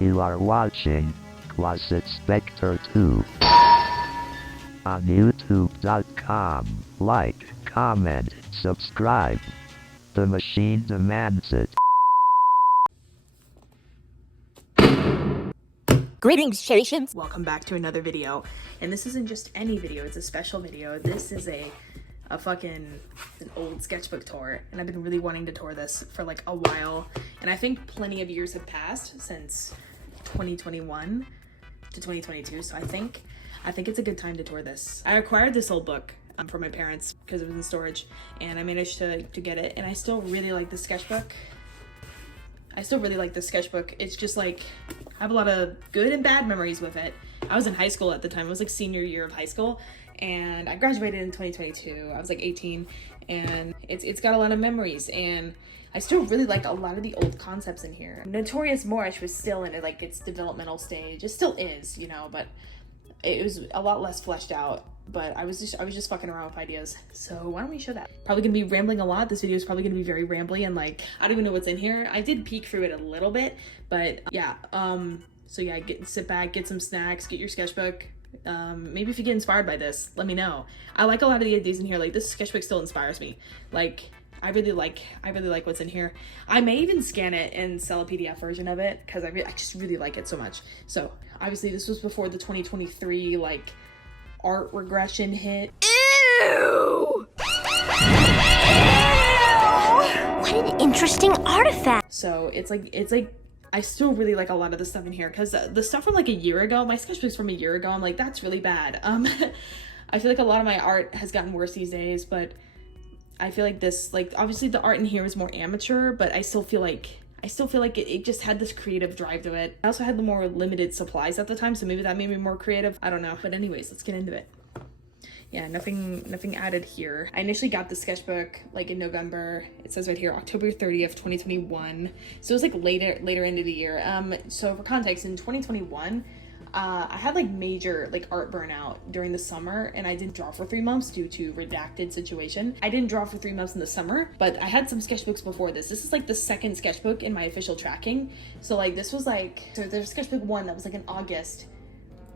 You are watching Closet Spectre 2 on YouTube.com. Like, comment, subscribe. The machine demands it. Greetings, Shatians! Welcome back to another video, and this isn't just any video, it's a special video. This is an old sketchbook tour, and I've been really wanting to tour this for like a while, and I think plenty of years have passed since 2021 to 2022, so I think it's a good time to tour this. I acquired this old book from my parents because it was in storage, and I managed to get it, and I still really like the sketchbook. It's just like, I have a lot of good and bad memories with it. I was in high school at the time. It was like senior year of high school, and I graduated in 2022. I was like 18, and it's got a lot of memories, and I still really like a lot of the old concepts in here. Notorious Moorish was still in like its developmental stage. It still is, you know, but it was a lot less fleshed out. But I was just fucking around with ideas. So why don't we show that? Probably gonna be rambling a lot. This video is probably gonna be very rambly and like, I don't even know what's in here. I did peek through it a little bit, but yeah. So yeah, sit back, get some snacks, get your sketchbook. Maybe if you get inspired by this, let me know. I like a lot of the ideas in here. Like, this sketchbook still inspires me. Like, I really like what's in here. I may even scan it and sell a PDF version of it because I just really like it so much. So obviously this was before the 2023 like art regression hit. Ew! What an interesting artifact. So it's like I still really like a lot of the stuff in here, because the stuff from like a year ago, my sketchbooks from a year ago, I'm like, that's really bad. I feel like a lot of my art has gotten worse these days, but I feel like this, like, obviously the art in here is more amateur, but I still feel like it just had this creative drive to it. I also had the more limited supplies at the time, so maybe that made me more creative. I don't know. But anyways, let's get into it. Yeah, nothing added here. I initially got the sketchbook like in November. It says right here, October 30th, 2021. So it was like later into the year. So for context, in 2021, I had like major like art burnout during the summer, and I didn't draw for 3 months due to redacted situation. I didn't draw for 3 months in the summer, but I had some sketchbooks before this. This is like the second sketchbook in my official tracking. So like this was like, so there's sketchbook 1 that was like in August,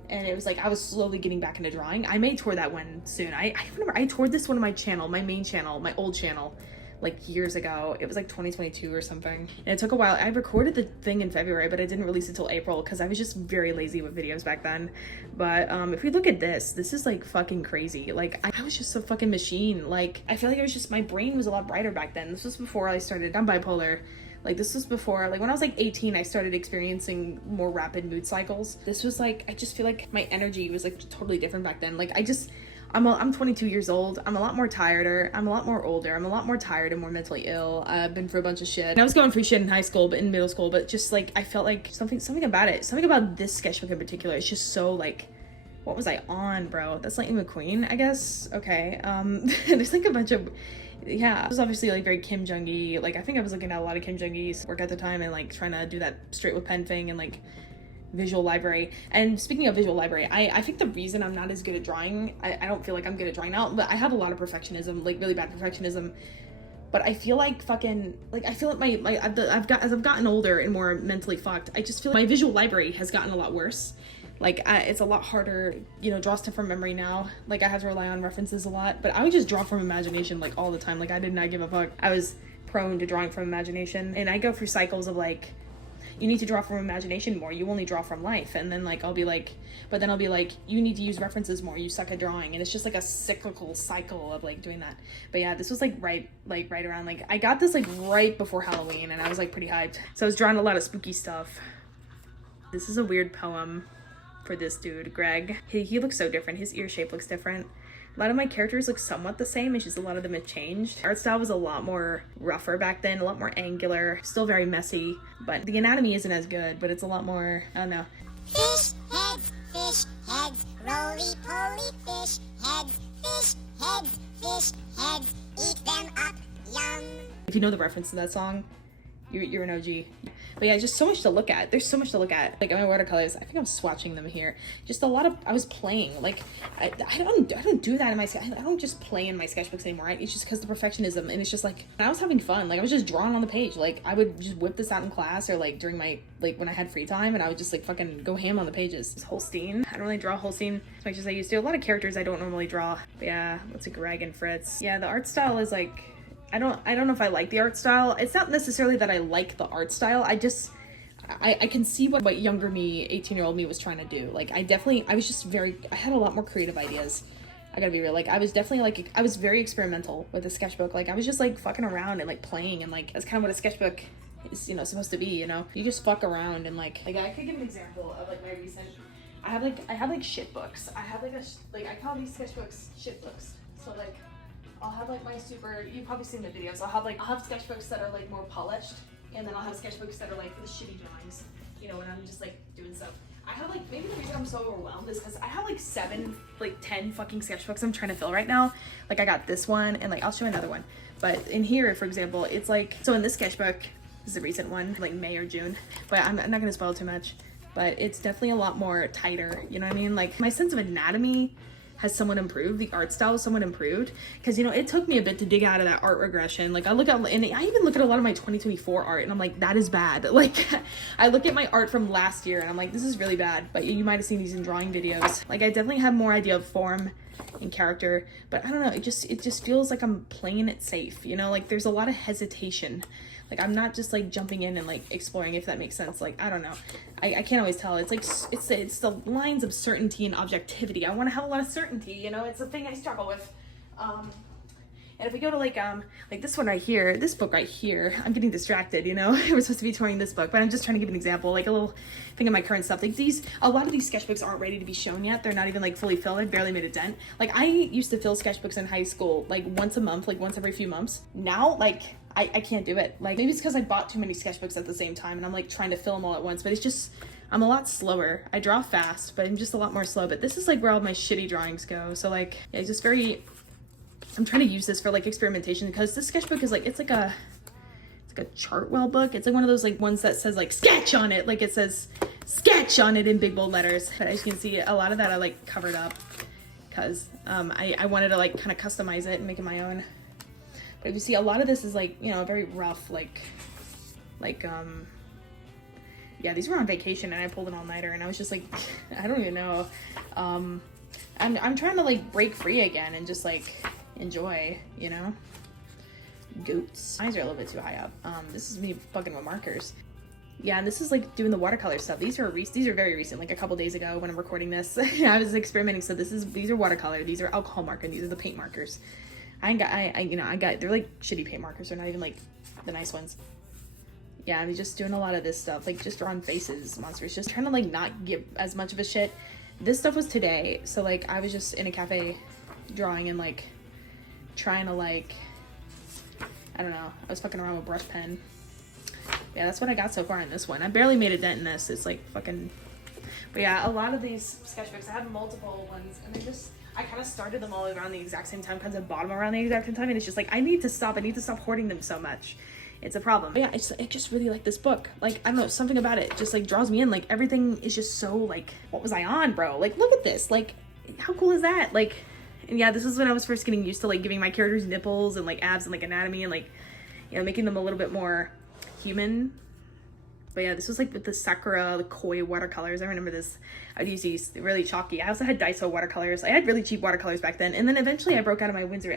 and it was like I was slowly getting back into drawing. I may tour that one soon. I remember I toured this one on my channel, my main channel, my old channel, like years ago. It was like 2022 or something, and it took a while. I recorded the thing in February, but I didn't release it till April because I was just very lazy with videos back then. But if we look at this is like fucking crazy. Like, I was just a fucking machine. Like, I feel like my brain was a lot brighter back then. This was before I'm bipolar. Like, this was before, like when I was like 18, I started experiencing more rapid mood cycles. This was like, I just feel like my energy was like totally different back then. Like, I'm 22 years old. I'm a lot more tireder. I'm a lot more older. I'm a lot more tired and more mentally ill. I've been through a bunch of shit. And I was going through shit in high school, but in middle school, but just like, I felt like something about it. Something about this sketchbook in particular. It's just so like, what was I on, bro? That's Lightning McQueen, I guess. Okay. There's like a bunch of, yeah, it was obviously like very Kim Jong-y. Like, I think I was looking at a lot of Kim Jong-I's work at the time and like trying to do that straight with pen thing and like visual library. And speaking of visual library, I think the reason I'm not as good at drawing, I don't feel like I'm good at drawing now, but I have a lot of perfectionism, like really bad perfectionism. But I feel like as I've gotten older and more mentally fucked, I just feel like my visual library has gotten a lot worse. Like, it's a lot harder, you know, draw stuff from memory now. Like, I have to rely on references a lot, but I would just draw from imagination like all the time. Like, I did not give a fuck. I was prone to drawing from imagination, and I go through cycles of like, you need to draw from imagination more, you only draw from life. And then like I'll be like, you need to use references more, you suck at drawing. And it's just like a cyclical cycle of like doing that. But yeah, this was like right around, like I got this like right before Halloween, and I was like pretty hyped. So I was drawing a lot of spooky stuff. This is a weird poem for this dude, Greg. He looks so different. His ear shape looks different. A lot of my characters look somewhat the same, it's just a lot of them have changed. Art style was a lot more rougher back then, a lot more angular, still very messy, but the anatomy isn't as good, but it's a lot more, I don't know. Fish heads, roly-poly fish heads, eat them up, yum. If you know the reference to that song, You're an OG. But yeah, just so much to look at. There's so much to look at. Like my watercolors, I think I'm swatching them here. Just a lot of, I was playing. Like I don't do that in my, I don't just play in my sketchbooks anymore. Right? It's just because the perfectionism, and it's just like, I was having fun. Like I was just drawing on the page. Like I would just whip this out in class, or like during my, like when I had free time, and I would just like fucking go ham on the pages. This Holstein, I don't really draw Holstein as much as I used to. A lot of characters I don't normally draw. But yeah, what's a Greg and Fritz? Yeah, the art style is like, I don't know if I like the art style. It's not necessarily that I like the art style. I can see what younger me, 18-year-old me was trying to do. Like I had a lot more creative ideas. I gotta be real. Like I was definitely like, I was very experimental with the sketchbook. Like I was just like fucking around and like playing, and like that's kind of what a sketchbook is, you know, supposed to be, you know? You just fuck around and like I could give an example of like my recent, I have like shit books. I have like I call these sketchbooks shit books. So like, I'll have like my super, you've probably seen the videos, I'll have sketchbooks that are like more polished, and then I'll have sketchbooks that are like for the shitty drawings, you know, when I'm just like doing stuff. I have like, maybe the reason I'm so overwhelmed is because I have like 10 fucking sketchbooks I'm trying to fill right now. Like I got this one, and like I'll show another one. But in here, for example, it's like, so in this sketchbook, this is a recent one, like May or June, but I'm not gonna spoil too much, but it's definitely a lot more tighter, you know what I mean? Like my sense of anatomy has somewhat improved. The art style is somewhat improved, because you know it took me a bit to dig out of that art regression. Like I look at, and I even look at a lot of my 2024 art, and I'm like, that is bad. Like I look at my art from last year, and I'm like, this is really bad. But you might have seen these in drawing videos. Like I definitely have more idea of form and character, but I don't know, it just feels like I'm playing it safe, you know? Like there's a lot of hesitation. Like I'm not just like jumping in and like exploring, if that makes sense. Like I don't know, I can't always tell. It's like it's the lines of certainty and objectivity. I want to have a lot of certainty, you know. It's a thing I struggle with. And if we go to like this one right here, this book right here, I'm getting distracted, you know. We're supposed to be touring this book, but I'm just trying to give an example, like a little thing of my current stuff. Like a lot of these sketchbooks aren't ready to be shown yet. They're not even like fully filled. I barely made a dent. Like I used to fill sketchbooks in high school like once a month, like once every few months. Now like I can't do it. Like maybe it's because I bought too many sketchbooks at the same time, and I'm like trying to fill them all at once, but it's just, I'm a lot slower. I draw fast, but I'm just a lot more slow. But this is like where all my shitty drawings go. So like, yeah, it's just very, I'm trying to use this for like experimentation, because this sketchbook is like, it's like a Chartwell book. It's like one of those like ones that says like sketch on it. Like it says sketch on it in big bold letters. But as you can see, a lot of that I like covered up, because I wanted to like kind of customize it and make it my own. But if you see, a lot of this is like, you know, very rough, yeah, these were on vacation, and I pulled an all-nighter, and I was just like, I don't even know. I'm trying to like break free again and just like enjoy, you know. Goats. Eyes are a little bit too high up. This is me fucking with markers. Yeah, and this is like doing the watercolor stuff. These are very recent, like a couple days ago when I'm recording this. I was experimenting. So these are watercolor, these are alcohol marker, and these are the paint markers. I got, they're like shitty paint markers. They're not even like the nice ones. Yeah, I'm just doing a lot of this stuff, like just drawing faces, monsters, just trying to like not give as much of a shit. This stuff was today, so like I was just in a cafe drawing and like trying to like, I don't know, I was fucking around with brush pen. Yeah, that's what I got so far in this one. I barely made a dent in this. It's like fucking, but yeah, a lot of these sketchbooks, I have multiple ones, and I kind of started them all around the exact same time, kind of bought them around the exact same time, and it's just like, I need to stop hoarding them so much. It's a problem. But yeah, I just really like this book. Like, I don't know, something about it just like draws me in. Like everything is just so like, what was I on, bro? Like, look at this. Like, how cool is that? Like, and yeah, this is when I was first getting used to like giving my characters nipples and like abs and like anatomy and like, you know, making them a little bit more human. But yeah, this was like with the Sakura, the koi watercolors. I remember this. I'd use these really chalky. I also had Daiso watercolors. I had really cheap watercolors back then. And then eventually I broke out of my Winsor.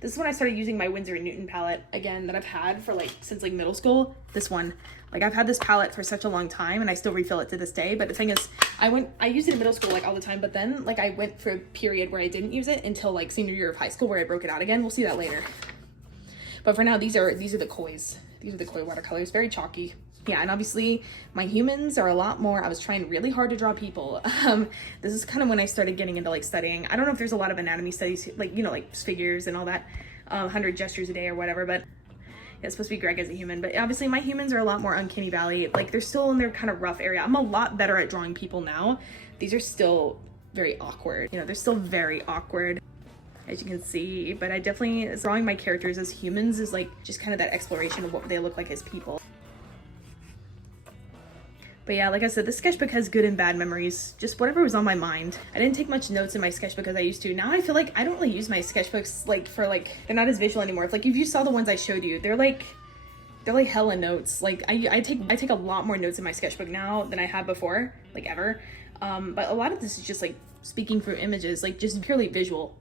This is when I started using my Winsor & Newton palette again that I've had for like, since like middle school. This one. Like I've had this palette for such a long time, and I still refill it to this day. But the thing is, I used it in middle school like all the time, but then like I went for a period where I didn't use it until like senior year of high school, where I broke it out again. We'll see that later. But for now, these are the kois. These are the koi watercolors, very chalky. Yeah, and obviously my humans are a lot more, I was trying really hard to draw people. This is kind of when I started getting into like studying. I don't know if there's a lot of anatomy studies, like, you know, like figures and all that, 100 gestures a day or whatever, but yeah, it's supposed to be Greg as a human. But obviously my humans are a lot more uncanny valley. Like they're still in their kind of rough area. I'm a lot better at drawing people now. These are still very awkward. You know, they're still very awkward, as you can see. But I definitely, drawing my characters as humans is like just kind of that exploration of what they look like as people. But yeah, like I said, this sketchbook has good and bad memories. Just whatever was on my mind. I didn't take much notes in my sketchbook as I used to. Now I feel like I don't really use my sketchbooks like for like, they're not as visual anymore. If you saw the ones I showed you, they're like hella notes. Like I take a lot more notes in my sketchbook now than I have before, like ever. But a lot of this is just like speaking through images, like just purely visual.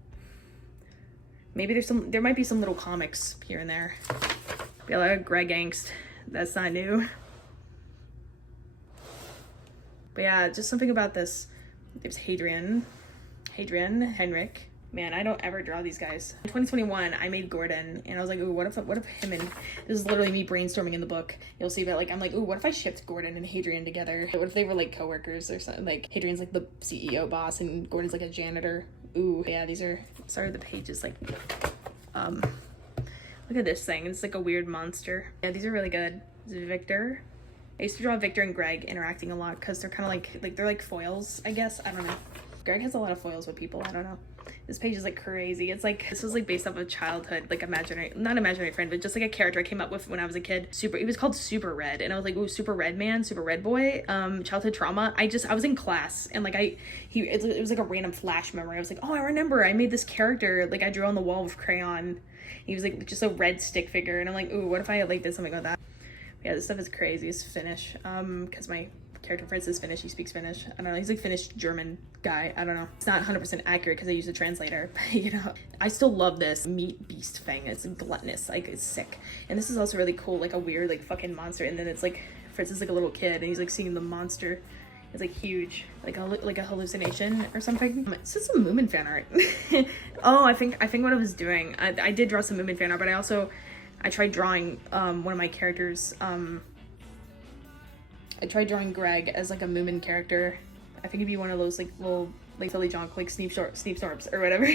Maybe there might be some little comics here and there. Yeah, like Greg Angst. That's not new. But yeah, just something about this. There's Hadrian, Henrik. Man, I don't ever draw these guys. In 2021, I made Gordon, and I was like, ooh, what if him and, this is literally me brainstorming in the book. You'll see that, like, I'm like, ooh, what if I shipped Gordon and Hadrian together? What if they were, like, co-workers or something? Like, Hadrian's, like, the CEO boss, and Gordon's, like, a janitor. Ooh, yeah, these are, sorry, the page is, like, look at this thing. It's, like, a weird monster. Yeah, these are really good. This is Victor. I used to draw Victor and Greg interacting a lot, because they're kind of, like, they're, like, foils, I guess. I don't know. Greg has a lot of foils with people. I don't know. This page is like crazy. It's like, this was like based off of childhood, like not imaginary friend, but just like a character I came up with when I was a kid. He was called Super Red, and I was like, ooh, Super Red Man, Super Red Boy. Childhood trauma. I was in class, and like it was like a random flash memory. I was like, oh, I remember I made this character, like I drew on the wall with crayon. He was like just a red stick figure, and I'm like, ooh, what if I like did something with that? Yeah, this stuff is crazy. It's Finnish, because my character Fritz is Finnish. He speaks Finnish. I don't know. He's like Finnish German guy. I don't know. It's not 100% accurate because I use a translator. But you know, I still love this meat beast thing. It's gluttonous. Like it's sick. And this is also really cool. Like a weird like fucking monster. And then it's like Fritz is like a little kid and he's like seeing the monster. It's like huge, like a hallucination or something. This is some Moomin fan art. Oh, I think what I was doing. I did draw some Moomin fan art, but I tried drawing one of my characters. I tried drawing Greg as like a Moomin character. I think it'd be one of those like little like Philly Jonk, like Sneep Snorps or whatever.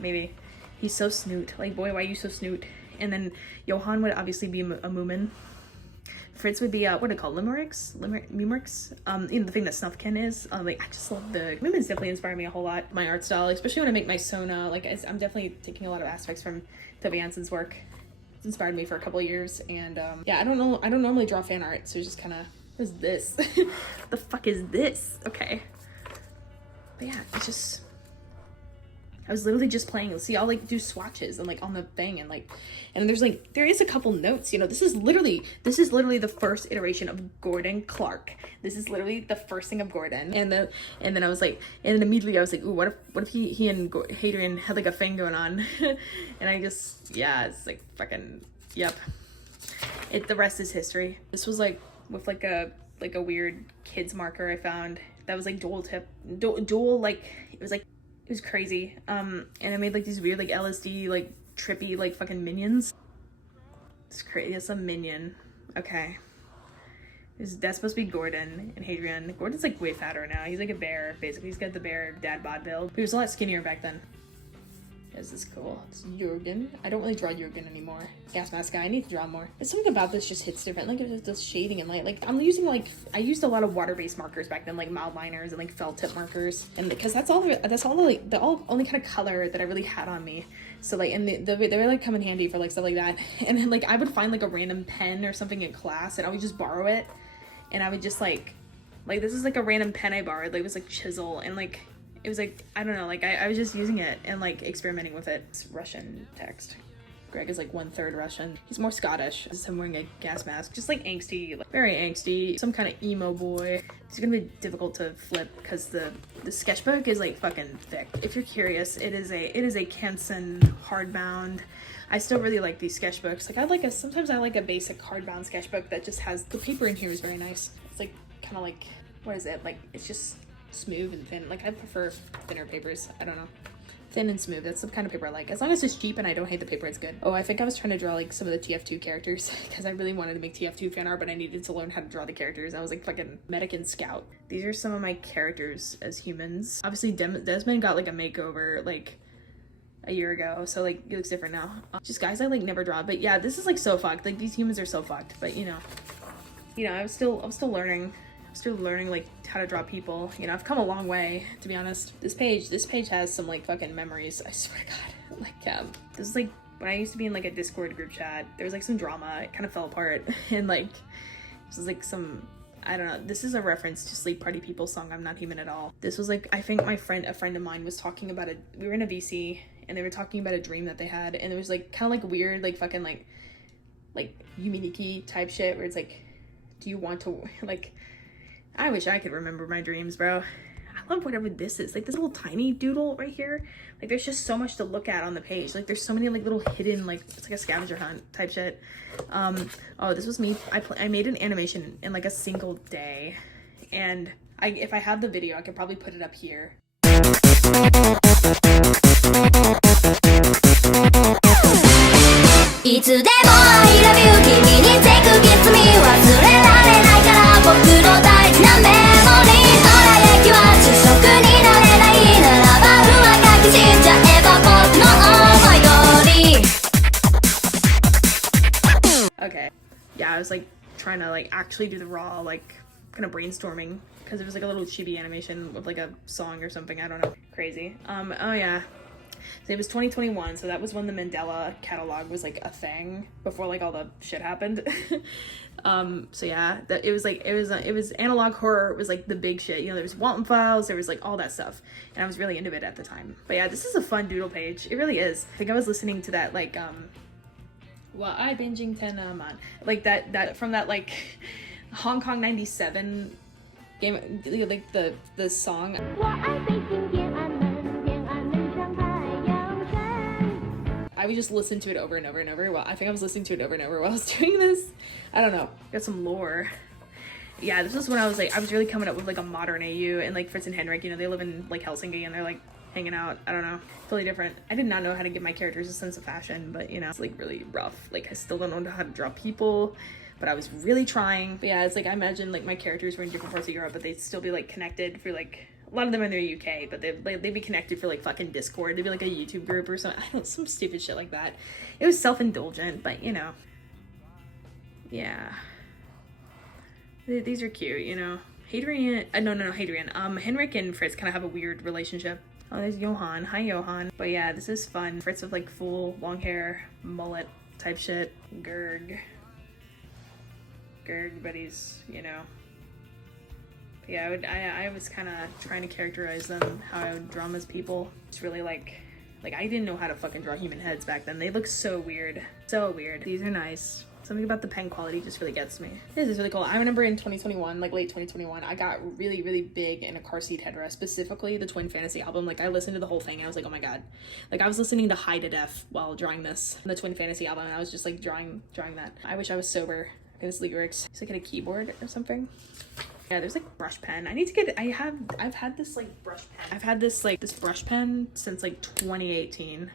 Maybe. He's so snoot. Like, boy, why are you so snoot? And then Johan would obviously be a Moomin. Fritz would be what do they call limericks? You know, the thing that Snufkin is. Like I just love the Moomins. Definitely inspire me a whole lot. My art style, especially when I make my Sona. Like I'm definitely taking a lot of aspects from Tove Jansson's work. Inspired me for a couple of years, and yeah, I don't normally draw fan art, so it's just kind of, what is this? What the fuck is this? Okay, but yeah, it's just, I was literally just playing. See, I'll like do swatches and like on the thing, and like, and there is a couple notes, you know. This is literally the first iteration of Gordon Clark. This is literally the first thing of Gordon, and then I was like, and then immediately I was like, ooh, what if he and Hadrian had like a thing going on, and I just, yeah, it's like fucking, yep. The rest is history. This was like with like a weird kids marker I found that was like dual like it was crazy. And I made like these weird like LSD like trippy like fucking minions. It's crazy. It's a minion. Okay. That's supposed to be Gordon and Hadrian. Gordon's like way fatter now. He's like a bear, basically. He's got the bear dad bod build. He was a lot skinnier back then. This is cool. It's Jürgen. I don't really draw Jürgen anymore. Gas mask guy. I need to draw more. There's something about this just hits different. Like it's just shading and light. Like I'm using like, I used a lot of water-based markers back then, like mild liners and like felt tip markers. And because that's all like the only kind of color that I really had on me. So like, and they would like come in handy for like stuff like that. And then like I would find like a random pen or something in class and I would just borrow it. And I would just like this is like a random pen I borrowed. Like it was like chisel and like, it was like, I don't know, like I was just using it and like experimenting with it. It's Russian text. Greg is like 1/3 Russian. He's more Scottish. This is him wearing a gas mask, just like angsty, like very angsty, some kind of emo boy. It's gonna be difficult to flip because the sketchbook is like fucking thick. If you're curious, it is a Canson hardbound. I still really like these sketchbooks. Like sometimes I like a basic hardbound sketchbook that just has, the paper in here is very nice. It's like kind of like, what is it? Like it's just smooth and thin. Like I prefer thinner papers. I don't know. Thin and smooth. That's the kind of paper I like. As long as it's cheap and I don't hate the paper, it's good. Oh, I think I was trying to draw like some of the TF2 characters because I really wanted to make TF2 fan art, but I needed to learn how to draw the characters. I was like fucking medic and scout. These are some of my characters as humans. Obviously Desmond got like a makeover like a year ago, so like he looks different now. Just guys I like never draw, but yeah, this is like so fucked. Like these humans are so fucked, but you know, I'm still learning. Still learning like how to draw people. You know, I've come a long way, to be honest. This page has some like fucking memories. I swear to God. Like this is like when I used to be in like a Discord group chat. There was like some drama. It kind of fell apart, and like this was like some. I don't know. This is a reference to Sleep Party People song. I'm not human at all. This was like, I think a friend of mine was talking about it. We were in a VC and they were talking about a dream that they had, and it was like kind of like weird, like fucking like Yuminiki type shit where it's like, do you want to, like, I wish I could remember my dreams, bro. I love whatever this is. Like this little tiny doodle right here. Like there's just so much to look at on the page. Like there's so many like little hidden, like it's like a scavenger hunt type shit. Oh, this was me. I made an animation in like a single day, and if I had the video, I could probably put it up here. いつでも I love you 君に take a kiss me 忘れられないから僕の大事なメモリー空焼きは主食になれないならば上書きしちゃえば僕の思い通り Okay, yeah, I was like trying to like actually do the raw like kind of brainstorming because it was like a little chibi animation with like a song or something. I don't know, crazy. Oh yeah. So it was 2021, so that was when the Mandela catalog was like a thing before like all the shit happened. So yeah, it was analog horror. It was like the big shit. You know, there was Walton Files, there was like all that stuff, and I was really into it at the time. But yeah, this is a fun doodle page. It really is. I think I was listening to that like well, I binging 10 man, like that from that like Hong Kong 97 game, like the song. I would just listen to it over and over and over. Well, I think I was listening to it over and over while I was doing this. I don't know. Got some lore. Yeah, this was when I was really coming up with like a modern AU, and like Fritz and Henrik, you know, they live in like Helsinki and they're like hanging out. I don't know. Totally different. I did not know how to give my characters a sense of fashion, but you know, it's like really rough. Like I still don't know how to draw people, but I was really trying. But yeah, it's like I imagine like my characters were in different parts of Europe, but they'd still be like connected for like a lot of them are in the UK, but they'd be connected for like fucking Discord. They'd be like a YouTube group or something. I don't know, some stupid shit like that. It was self-indulgent, but you know, yeah. These are cute, you know. Hadrian, no, Hadrian. Henrik and Fritz kind of have a weird relationship. Oh, there's Johan. Hi, Johan. But yeah, this is fun. Fritz with like full long hair, mullet type shit. Gerg, but he's, you know. Yeah, I was kind of trying to characterize them, how I would draw them as people. It's really like I didn't know how to fucking draw human heads back then. They look so weird. So weird. These are nice. Something about the pen quality just really gets me. This is really cool. I remember in 2021, like late 2021, I got really, really big in a car seat headrest, specifically the Twin Fantasy album. Like I listened to the whole thing and I was like, oh my God. Like I was listening to High to Def while drawing this, the Twin Fantasy album, and I was just like drawing that. I wish I was sober. His lyrics. He's like at a keyboard or something. Yeah, there's like brush pen. I need to get, I've had this like brush pen. I've had this brush pen since like 2018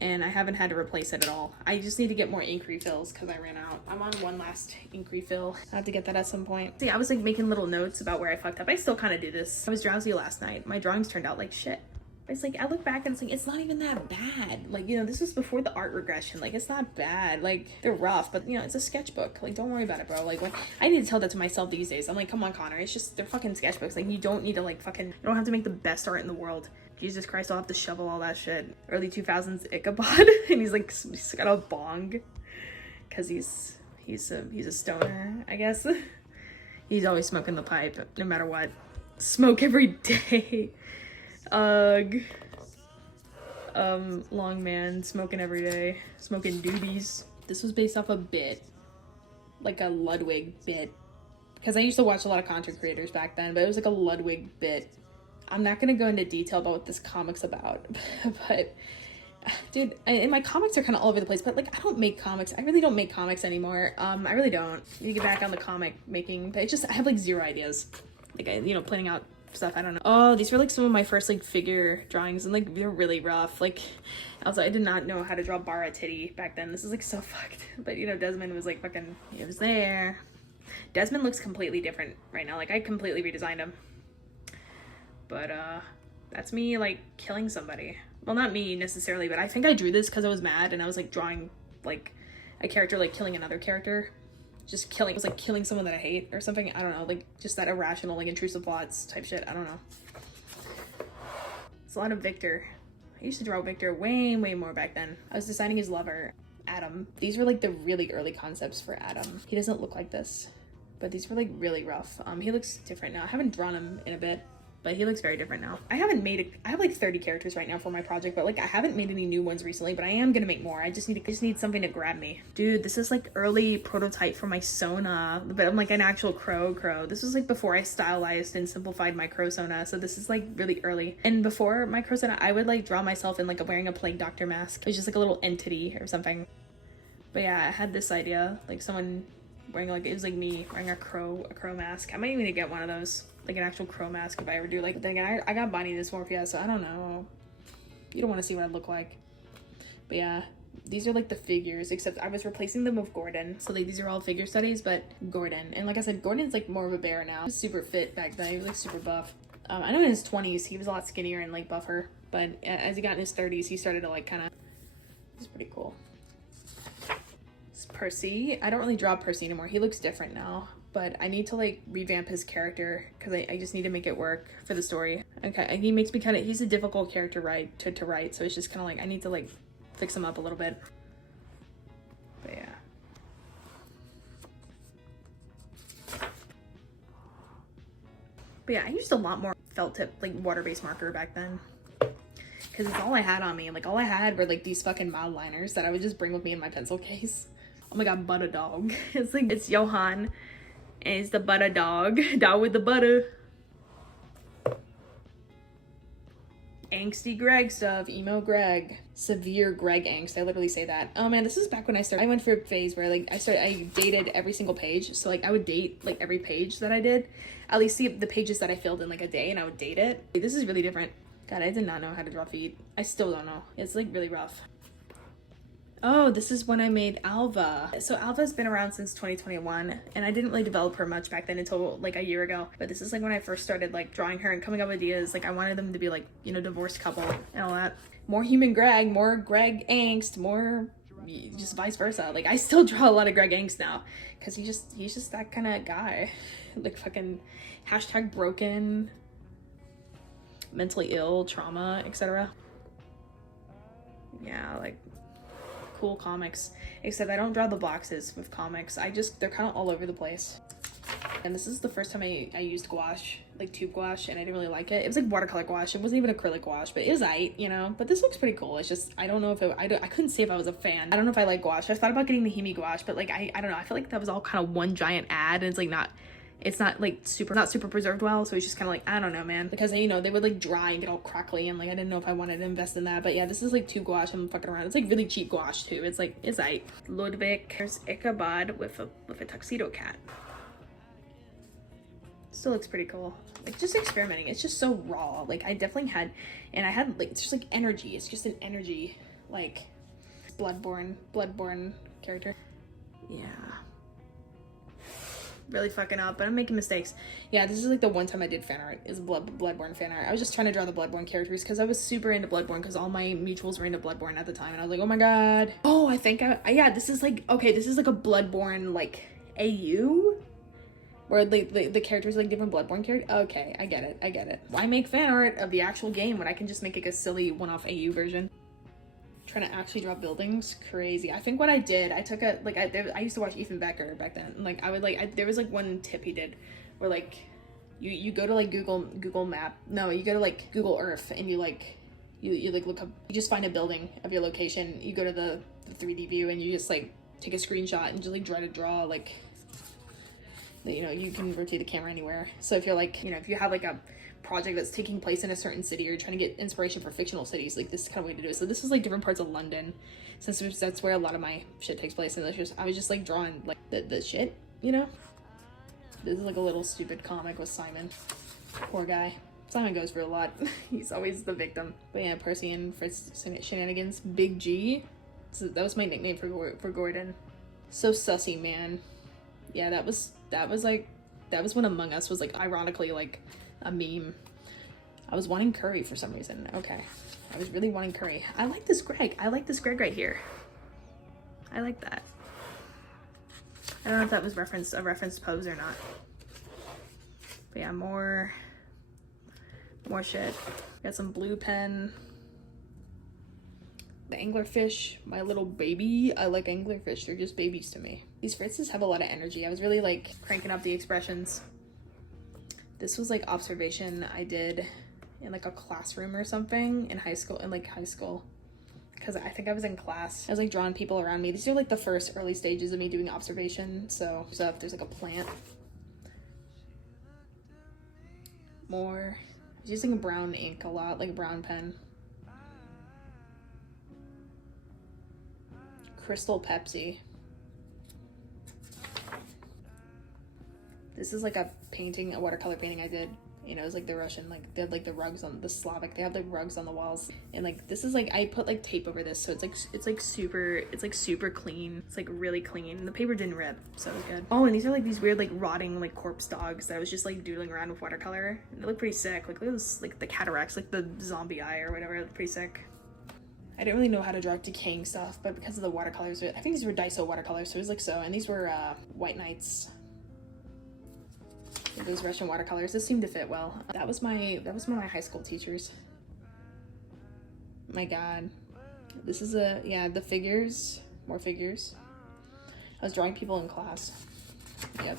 and I haven't had to replace it at all. I just need to get more ink refills because I ran out. I'm on one last ink refill. I have to get that at some point. See, I was like making little notes about where I fucked up. I still kind of do this. I was drowsy last night. My drawings turned out like shit. It's like, I look back and it's like, it's not even that bad. Like, you know, this was before the art regression. Like, it's not bad. Like, they're rough, but, you know, it's a sketchbook. Like, don't worry about it, bro. Like, when I need to tell that to myself these days. I'm like, come on, Connor. It's just, they're fucking sketchbooks. Like, you don't need to, like, fucking, you don't have to make the best art in the world. Jesus Christ, I'll have to shovel all that shit. Early 2000s Ichabod. And he's, like, he's got a bong. Because he's a stoner, I guess. He's always smoking the pipe, no matter what. Smoke every day. Long man, smoking every day, smoking duties. This was based off a bit, like a Ludwig bit, because I used to watch a lot of content creators back then, but it was like a Ludwig bit. I'm not gonna go into detail about what this comic's about, but dude, and my comics are kind of all over the place, but like I don't make comics. I really don't make comics anymore. I really don't. You get back on the comic making, but I have like zero ideas. Like you know, planning out stuff. I don't know. Oh, these were like some of my first like figure drawings, and like they're really rough. Like also, I did not know how to draw Bara Titty back then. This is like so fucked. But you know, Desmond was like fucking, it was there. Desmond looks completely different right now. Like I completely redesigned him. But that's me like killing somebody. Well, not me necessarily, but I think I drew this because I was mad and I was like drawing like a character like killing another character. Just killing, it was like killing someone that I hate or something. I don't know, like just that irrational, like intrusive plots type shit. I don't know. It's a lot of Victor. I used to draw Victor way more back then. I was designing his lover, Adam. These were like the really early concepts for Adam. He doesn't look like this. But these were like really rough. He looks different now. I haven't drawn him in a bit, but he looks very different now. I have like 30 characters right now for my project, but like I haven't made any new ones recently, but I am gonna make more. I just need something to grab me. Dude, this is like early prototype for my Sona, but I'm like an actual crow. This was like before I stylized and simplified my crow Sona, so this is like really early. And before my crow Sona, I would like draw myself in like wearing a plague doctor mask. It was just like a little entity or something. But yeah, I had this idea, like someone wearing like, it was like me wearing a crow mask. I might even get one of those, like an actual crow mask if I ever do. Like, then again, I got body dysmorphia, so I don't know. You don't want to see what I look like. But yeah, these are like the figures, except I was replacing them with Gordon. So like these are all figure studies, but Gordon. And like I said, Gordon's like more of a bear now. He was super fit back then. He was like super buff. I know in his 20s he was a lot skinnier and like buffer, but as he got in his 30s he started to like kind of, it's pretty cool. Percy. I don't really draw Percy anymore. He looks different now, but I need to like revamp his character because I just need to make it work for the story. Okay, and he makes me kind of, he's a difficult character to write, so it's just kind of like I need to like fix him up a little bit. But yeah. But yeah, I used a lot more felt tip, like water-based marker back then. Because it's all I had on me. Like all I had were like these fucking mild liners that I would just bring with me in my pencil case. Oh my god, butter dog. It's like, it's Johan. And it's the butter dog. Dog with the butter. Angsty Greg stuff. Emo Greg. Severe Greg angst. I literally say that. Oh man, this is back when I started. I went through a phase where like I dated every single page. So like I would date like every page that I did. At least see the pages that I filled in like a day, and I would date it. Like, this is really different. God, I did not know how to draw feet. I still don't know. It's like really rough. Oh, this is when I made Alva. So Alva's been around since 2021, and I didn't really develop her much back then until like a year ago. But this is like when I first started like drawing her and coming up with ideas. Like I wanted them to be like, you know, divorced couple and all that. More human Greg, more Greg angst, more just vice versa. Like I still draw a lot of Greg angst now because he's just that kind of guy. Like fucking hashtag broken, mentally ill, trauma, etc. Yeah, like cool comics, except I don't draw the boxes with comics. They're kind of all over the place. And this is the first time I used gouache, like tube gouache, and I didn't really like it. It was like watercolor gouache. It wasn't even acrylic gouache, but it was aight, you know. But this looks pretty cool. It's just I don't know if I couldn't say if I was a fan. I don't know if I like gouache. I thought about getting the Himi gouache, but like I don't know. I feel like that was all kind of one giant ad, and it's not like super preserved well, so it's just kind of like, I don't know, man, because you know they would like dry and get all crackly, and like I didn't know if I wanted to invest in that. But yeah, this is like tube gouache. I'm fucking around. It's like really cheap gouache too. It's like, it's aight. Ludwig. There's Ichabod with a tuxedo cat. Still looks pretty cool. Like just experimenting. It's just so raw. Like I definitely had like, it's just like energy. It's just an energy, like bloodborne character. Yeah. Really fucking up, but I'm making mistakes. Yeah, this is like the one time I did fan art, is Bloodborne fan art. I was just trying to draw the Bloodborne characters because I was super into Bloodborne because all my mutuals were into Bloodborne at the time, and I was like, oh my god. Oh, I think yeah, this is like, okay, this is like a Bloodborne like AU where the characters are like different Bloodborne characters. Okay, I get it. Why make fan art of the actual game when I can just make like a silly one-off AU version? Trying to actually draw buildings, crazy. I think what I did, I took a, like, I used to watch Ethan Becker back then, and like I would like, there was like one tip he did where like you go to like Google Map, no, you go to like Google Earth, and you like you like look up, you just find a building of your location, you go to the 3D view, and you just like take a screenshot and just like try to draw like, you know, you can rotate the camera anywhere. So if you're like, you know, if you have like a project that's taking place in a certain city, or you're trying to get inspiration for fictional cities, like this is kind of way to do it. So this is like different parts of London, since that's where a lot of my shit takes place, and I was just like drawing like the shit, you know. This is like a little stupid comic with Simon. Poor guy. Simon goes for a lot. He's always the victim. But yeah, Percy and Fritz shenanigans. Big G. So that was my nickname for Gordon. So sussy, man. Yeah, that was when Among Us was like ironically like a meme. I was wanting curry for some reason. Okay, I was really wanting curry. I like this Greg. I like this Greg right here. I like that. I don't know if that was a reference to Pose or not. But yeah, more shit. Got some blue pen. The anglerfish, my little baby. I like anglerfish. They're just babies to me. These Fritzes have a lot of energy. I was really like cranking up the expressions. This was like observation I did in like a classroom or something in high school, because I think I was in class. I was like drawing people around me. These are like the first early stages of me doing observation. So if there's like a plant. More. I was using brown ink a lot, like brown pen. Crystal Pepsi. This is like a painting, a watercolor painting I did. You know, it was like the Russian, like they had like the rugs on the Slavic. They have like rugs on the walls, and like this is like I put like tape over this, so it's like super clean. It's like really clean. The paper didn't rip, so it was good. Oh, and these are like these weird like rotting like corpse dogs that I was just like doodling around with watercolor. And they look pretty sick. Like look at this, like the cataracts, like the zombie eye or whatever. They're pretty sick. I didn't really know how to draw decaying stuff, but because of the watercolors, I think these were Daiso watercolors, so it was like so. And these were White Knights. Those Russian watercolors, this seemed to fit well. That was one of my high school teachers. My god. This is the figures, more figures. I was drawing people in class. Yep.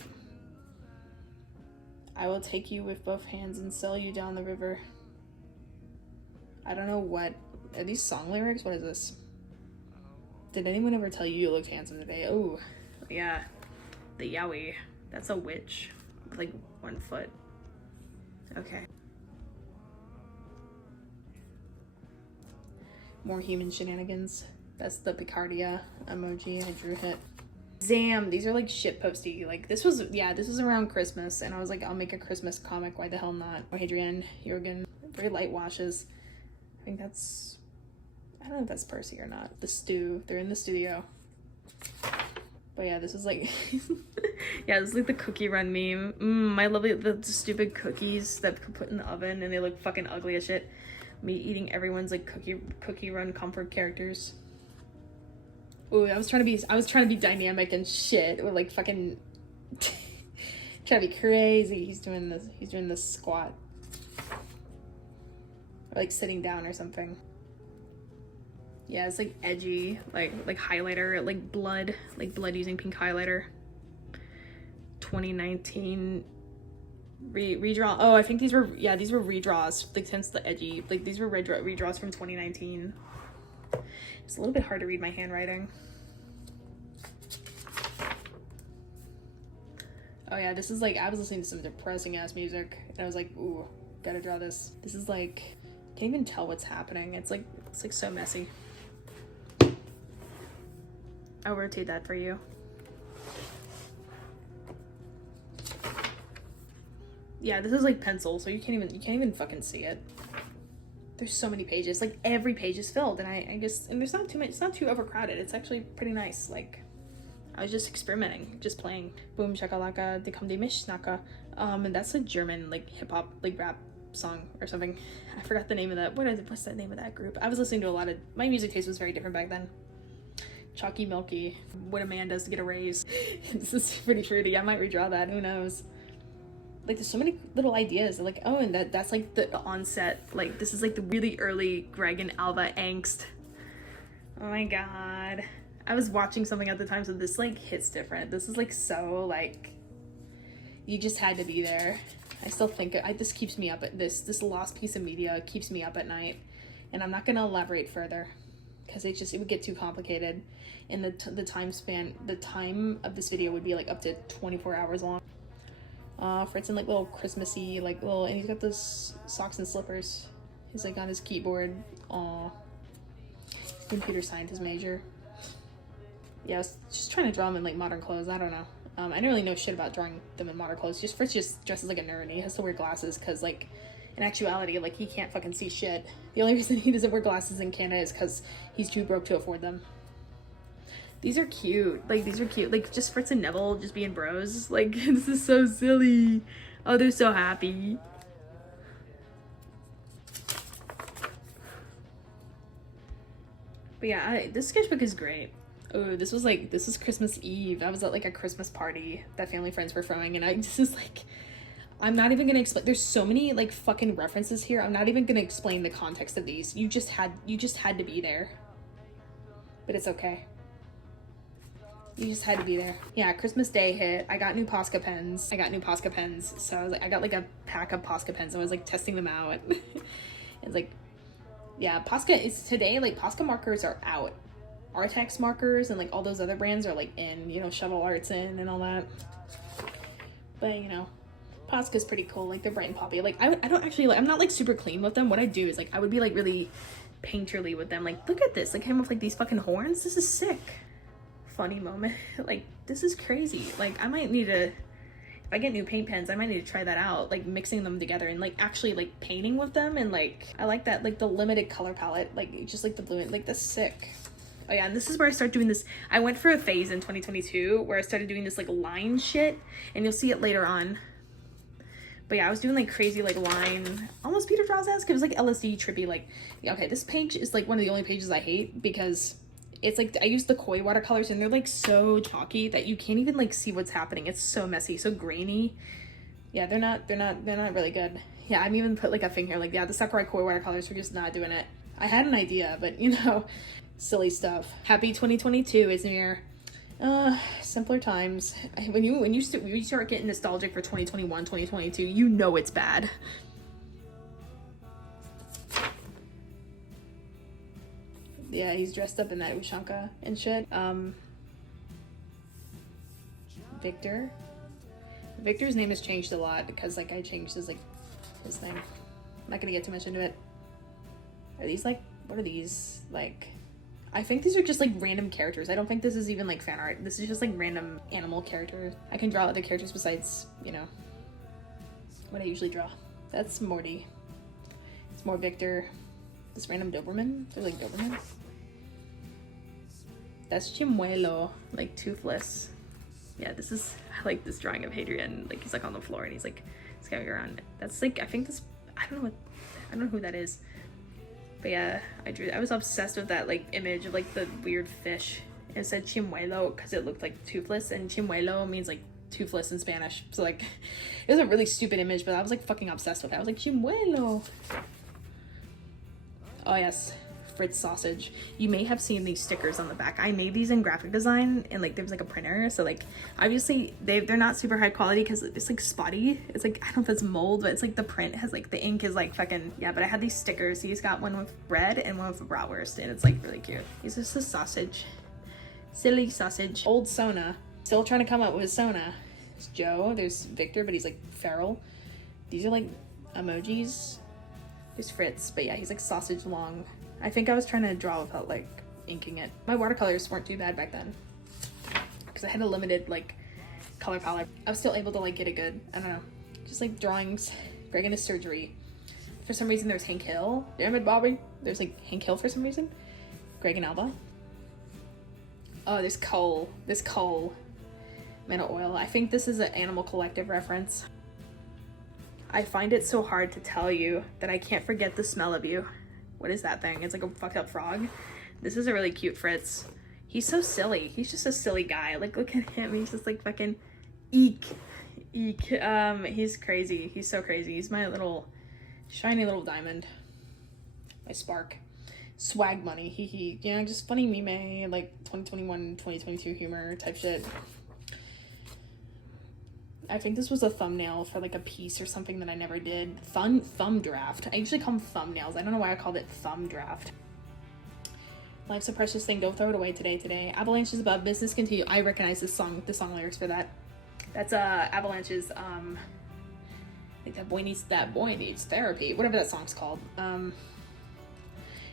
I will take you with both hands and sail you down the river. I don't know what, are these song lyrics? What is this? Did anyone ever tell you looked handsome today? Oh, yeah. The Yowie. That's a witch. Like 1 foot. Okay. More human shenanigans. That's the Picardia emoji. I drew it. Damn, these are like shit posty. Like this was around Christmas, and I was like, I'll make a Christmas comic. Why the hell not? Hadrian, Jurgen, very light washes. I think that's, I don't know if that's Percy or not. The stew. They're in the studio. But yeah, this is like, yeah, this is like the cookie run meme. I love the stupid cookies that put in the oven and they look fucking ugly as shit. Me eating everyone's like cookie run comfort characters. Ooh, I was trying to be dynamic and shit. Or like fucking trying to be crazy. He's doing this squat. Or like sitting down or something. Yeah, it's like edgy, like highlighter, like blood using pink highlighter. 2019 redraw. Oh, I think these were redraws. Like since the edgy, like these were redraws from 2019. It's a little bit hard to read my handwriting. Oh yeah, this is like, I was listening to some depressing ass music and I was like, ooh, gotta draw this. This is like, can't even tell what's happening. It's like so messy. I'll rotate that for you. Yeah, this is like pencil, so you can't even fucking see it. There's so many pages. Like every page is filled, and I just, and there's not too much. It's not too overcrowded. It's actually pretty nice. Like I was just experimenting, just playing. Boom shakalaka, de come de mishnaka. And that's a German like hip hop like rap song or something. I forgot the name of that. What's the name of that group? I was listening to a lot of, my music taste was very different back then. Chalky Milky, what a man does to get a raise. This is pretty fruity. I might redraw that, who knows. Like there's so many little ideas. Like, oh, and that's like the onset. Like this is like the really early Greg and Alva angst. Oh my god. I was watching something at the time, so this like hits different. This is like so like, you just had to be there. I still think this keeps me up at this lost piece of media keeps me up at night, and I'm not gonna elaborate further because it would get too complicated, and the time of this video would be like up to 24 hours long. Fritz in like little Christmassy like little, and he's got those socks and slippers. He's like on his keyboard. Aw. Computer scientist major. Yeah, I was just trying to draw him in like modern clothes. I don't know. I didn't really know shit about drawing them in modern clothes. Fritz just dresses like a nerd, and he has to wear glasses because like in actuality like he can't fucking see shit. The only reason he doesn't wear glasses in Canada is because he's too broke to afford them. These are cute. Like these are cute. Like just Fritz and Neville just being bros. Like this is so silly. Oh, they're so happy. But yeah, this sketchbook is great. Oh, this was Christmas Eve. I was at like a Christmas party that family friends were throwing, and I'm not even gonna explain. There's so many like fucking references here. I'm not even gonna explain the context of these. You just had to be there. But it's okay. You just had to be there. Yeah, Christmas Day hit. I got new Posca pens. So I was like, I got like a pack of Posca pens. I was like testing them out. It's like, yeah, Posca is today, like Posca markers are out. Artex markers and like all those other brands are like in, you know, Shovel Art's in and all that. But you know, Posca's pretty cool. Like they're bright and poppy. Like I don't actually like, I'm not like super clean with them. What I do is like, I would be like really painterly with them. Like, look at this. Like him with like these fucking horns. This is sick. Funny moment. Like this is crazy. Like I might need to, if I get new paint pens, I might need to try that out, like mixing them together and like actually like painting with them. And like I like that, like the limited color palette, like just like the blue and like that's sick. Oh yeah, and this is where I start doing this. I went for a phase in 2022 where I started doing this like line shit, and you'll see it later on. But yeah, I was doing like crazy like line, almost Peter Draws-esque. It was like LSD trippy. Like, yeah, okay, this page is like one of the only pages I hate because it's like I use the Koi watercolors and they're like so chalky that you can't even like see what's happening. It's so messy, so grainy. Yeah, they're not really good. Yeah, I'm even put like a thing here like, yeah, the Sakurai Koi watercolors are just not doing it. I had an idea, but you know, silly stuff. Happy 2022 is near. Simpler times. When you start getting nostalgic for 2021, 2022, you know it's bad. Yeah, he's dressed up in that Ushanka and shit. Victor. Victor's name has changed a lot because like I changed his thing. I'm not gonna get too much into it. Are these like, what are these? Like, I think these are just like random characters. I don't think this is even like fan art. This is just like random animal characters. I can draw other characters besides, you know, what I usually draw. That's Morty. It's more Victor. This random Doberman. They're like Dobermans. That's Chimuelo, like toothless. Yeah, this is, I like this drawing of Hadrian. Like he's like on the floor and he's like scouting around. That's like, I think this, I don't know who that is. But yeah, I was obsessed with that like image of like the weird fish. It said Chimuelo because it looked like toothless, and Chimuelo means like toothless in Spanish. So like, it was a really stupid image, but I was like fucking obsessed with it. I was like, Chimuelo. Oh yes, Fritz sausage. You may have seen these stickers on the back. I made these in graphic design and like there was like a printer. So like obviously they're not super high quality because it's like spotty. It's like, I don't know if it's mold, but it's like the print has like, the ink is like fucking, yeah, but I had these stickers. He's got one with bread and one with bratwurst and it's like really cute. He's just a sausage. Silly sausage. Old Sona. Still trying to come up with Sona. There's Joe. There's Victor, but he's like feral. These are like emojis. There's Fritz, but yeah, he's like sausage long. I think I was trying to draw without like inking it. My watercolors weren't too bad back then because I had a limited like color palette. I was still able to like get it good. I don't know, just like drawings. Greg in his surgery. For some reason there's Hank Hill. Damn it, Bobby. There's like Hank Hill for some reason. Greg and Alba. Oh, there's Cole. This Cole. Man of Oil. I think this is an Animal Collective reference. I find it so hard to tell you that I can't forget the smell of you. What is that thing? It's like a fucked up frog. This is a really cute Fritz. He's so silly. He's just a silly guy. Like, look at him. He's just like fucking eek. Eek. He's crazy. He's so crazy. He's my little shiny little diamond. My spark. Swag money. Hee hee. You know, just funny meme, like 2021, 2022 humor type shit. I think this was a thumbnail for like a piece or something that I never did. Thumb draft. I usually call them thumbnails. I don't know why I called it thumb draft. Life's a precious thing. Don't throw it away today. Avalanches above. Business continue. I recognize this song. The song lyrics for that. That's Avalanches. Like that boy needs therapy. Whatever that song's called.